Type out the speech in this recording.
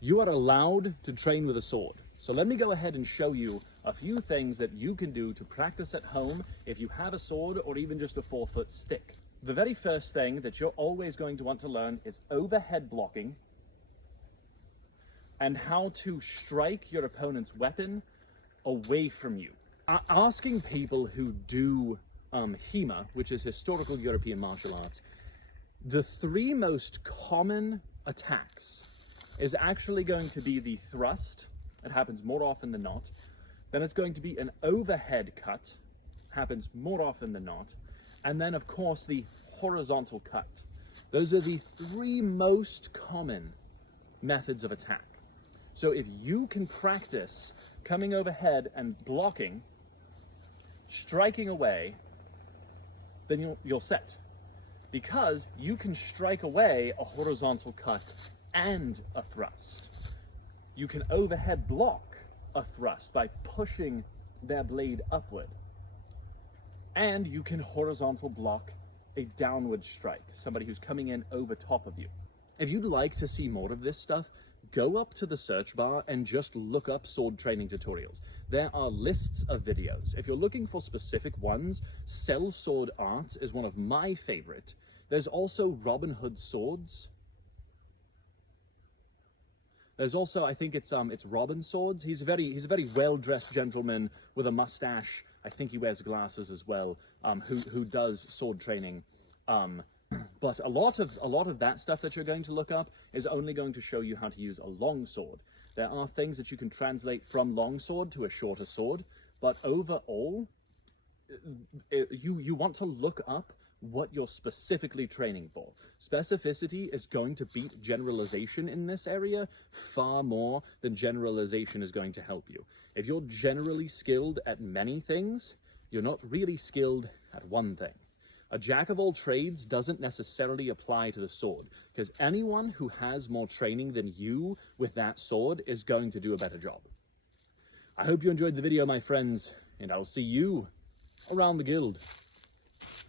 you are allowed to train with a sword. So let me go ahead and show you a few things that you can do to practice at home if you have a sword or even just a 4-foot stick. The very first thing that you're always going to want to learn is overhead blocking and how to strike your opponent's weapon away from you. Asking people who do HEMA, which is Historical European Martial Arts, the 3 most common attacks is actually going to be the thrust. It happens more often than not. Then it's going to be an overhead cut, happens more often than not. And then, of course, the horizontal cut. Those are the 3 most common methods of attack. So if you can practice coming overhead and blocking, striking away, then you're set. Because you can strike away a horizontal cut and a thrust. You can overhead block a thrust by pushing their blade upward. And you can horizontal block a downward strike, somebody who's coming in over top of you. If you'd like to see more of this stuff, go up to the search bar and just look up sword training tutorials. There are lists of videos. If you're looking for specific ones, Cell Sword Art is one of my favorite. There's also Robin Hood Swords. There's also, I think it's Robin Swords. He's a very well-dressed gentleman with a mustache. I think he wears glasses as well, who does sword training. But a lot of that stuff that you're going to look up is only going to show you how to use a long sword. There are things that you can translate from long sword to a shorter sword, but overall, you want to look up what you're specifically training for. Specificity is going to beat generalization in this area far more than generalization is going to help you. If you're generally skilled at many things, you're not really skilled at one thing. A jack of all trades doesn't necessarily apply to the sword, because anyone who has more training than you with that sword is going to do a better job. I hope you enjoyed the video, my friends, and I'll see you around the guild.